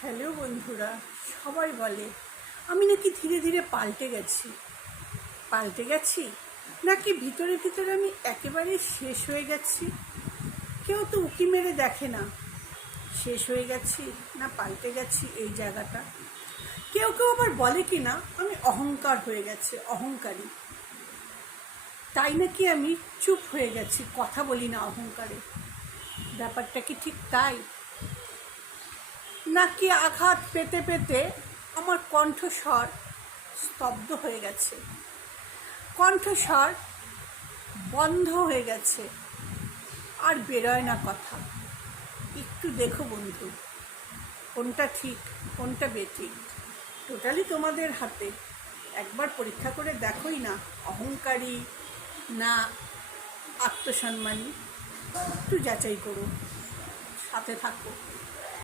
Hello বন্ধুরা, সবাই বলে আমি নাকি ধীরে ধীরে পাল্টে গেছি নাকি ভিতরে ভিতরে আমি একেবারে শেষ হয়ে গেছি। কেউ তো উকি মেরে দেখে না শেষ হয়ে গেছি না পাল্টে গেছি এই জায়গাটা। কেউ কেউ আবার বলে কি না আমি অহংকার হয়ে গেছে, অহংকারী, তাই নাকি আমি চুপ হয়ে গেছি, কথা বলি না অহংকারে। ব্যাপারটা কি ঠিক তাই, নাকি আঘাত পেতে পেতে আমার কণ্ঠস্বর স্তব্ধ হয়ে গেছে, কণ্ঠস্বর বন্ধ হয়ে গেছে, আর বেরোয় না কথা। একটু দেখো বন্ধু, কোনটা ঠিক কোনটা বেঠিক টোটালি তোমাদের হাতে। একবার পরীক্ষা করে দেখোই না, অহংকারী না আত্মসম্মানী, একটু যাচাই করো, সাথে থাকো।